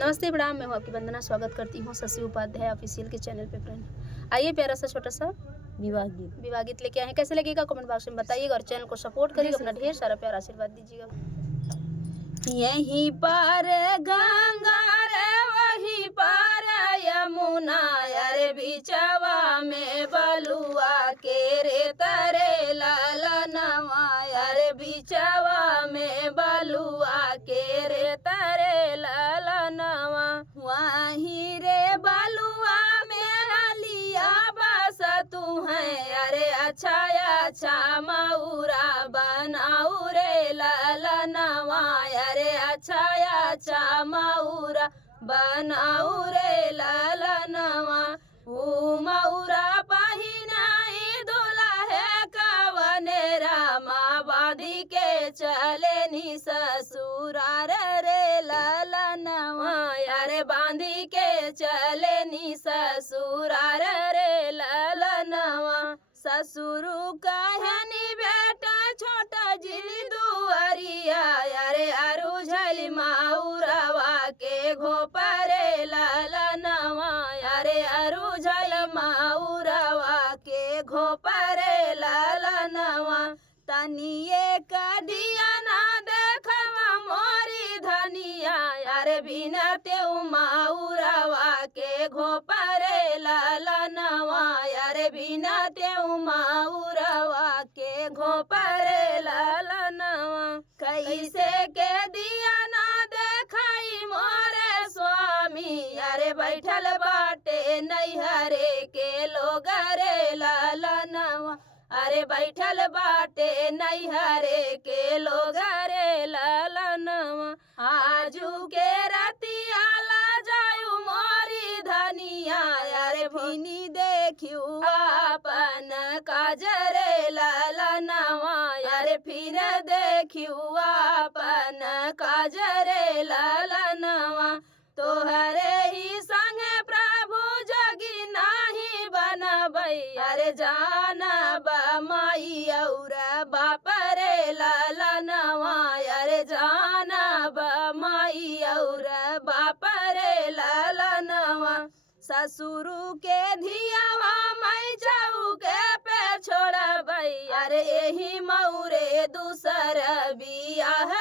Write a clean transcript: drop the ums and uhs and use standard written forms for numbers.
नमस्ते, प्रणाम। मैं हूँ आपकी वंदना, स्वागत करती हूँ शशि उपाध्याय ऑफिशियल के चैनल पे फ्रेंड। आइए प्यारा सा छोटा सा विवाह गीत। विवाह गीत लेके आए हैं। कैसे लगेगा कमेंट बॉक्स में बताइएगा और चैनल को सपोर्ट करिएगा, अपना ढेर सारा प्यार आशीर्वाद दीजिएगा। यहीं पर गंगा रे वहीं पर यमुना, अरे बिचवा में बलुआ के रे तरे ललनवा, अरे बिचवा में बलुआ के रे तरे ललनवा। वहीं रे बलुआ मेरा लिया बस तू है, अरे अच्छा अच्छा मऊरा बनाऊ रे ललनवा, अरे अच्छा अच्छा मऊरा बनाऊ रे ललनवा। ऊ मऊरा पहिनाई दुल्हे कवने रामा, बांधी के चले नी ससुरार रे ललनवा, अरे बांधी के चले नी ससुरार रे ललनवा। ससुरु कहनी बेटा छोटा जिली दुआरिया, अरे अरु झली माऊरवा के घोपरे ललनवा, अरे अरु झल माऊरवा के घोपरे ललनवा। तनिए कदिया ना देखवा मोरी धनिया, अरे बिना तेऊ माऊरवा के घोपरे ललनवा, अरे बिना तेऊ माऊरवा के घोपरे ललनवा। कैसे के दिया ना देखाई मोरे स्वामी, अरे बैठल बाटे नैहरे के लोग रे ललनवा, अरे बैठल बाटे नैहरे के लोग रे ललनवा। आजू के रतिया ला जायु मोरी धनिया, अरे भिनी देखियो अपन काजरे ललनवा, अरे फिर देखियो अपन काजरे ललनवा। तोहरे ही संगे प्रभु जोगी नाही बनबै, अरे जानब माई और बाप रे ललनवा, अरे जानब माई और बाप रे ललनवा। ससुरु के धियावा मैं जाऊ के पे छोड़बै, अरे एही मऊरे दूसर बियाह